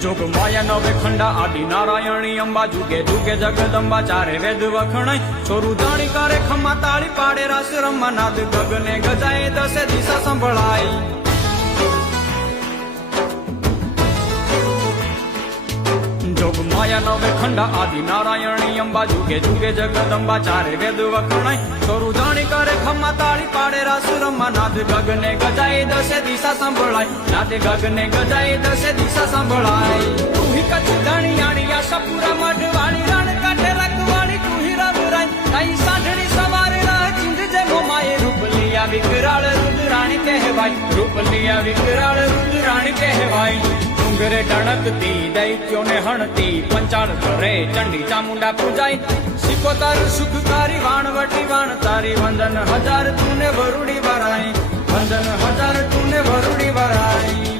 જોગ માયા નવે ખંડા આદિ નારાયણી અંબા જુગે જુગે જગદંબા ચારે વેદ વખણાય છોરું જાણી કરે ખમ્મા તાળી પાડે રાસ રમા નાદ ગગને ગજાય દસે દિશા સંભળાય જોગ માયા નવે ખંડા આદિ નારાયણી અંબા જુગે જુગે જગદંબા ચારે વેદ વખણાય છોરું જાણી કરે ખમ્મા તાળી પાડે રાસ રમા નાદ ગગને ગજાય દસે દિશા સંભળાય નાદ ગગને ગજાય દસે દિશા સંભળાય તું હી કચ્છ ધણી આણી આશાપુરા મઢવાળી રણ કાંઠે રખવાળી તું હી રવરાય તાઈ સાંઢણી સવારે રાહ ચિંધજે મોમાએ રૂપલિયા વિકરાળ રુદ્રાણી કહેવાય રૂપલિયા વિકરાળ રુદ્રાણી કહેવાય ડુંગરે ટણકતી દૈત્યોને હણતી પંચાળ કરે ચંડી ચામુંડા પૂજાય સિકોતર સુખકારી વાણવટી વાણ તારી વંદન હજાર તુને વરુડી વરાય વંદન હજાર તુને વરુડી વરાય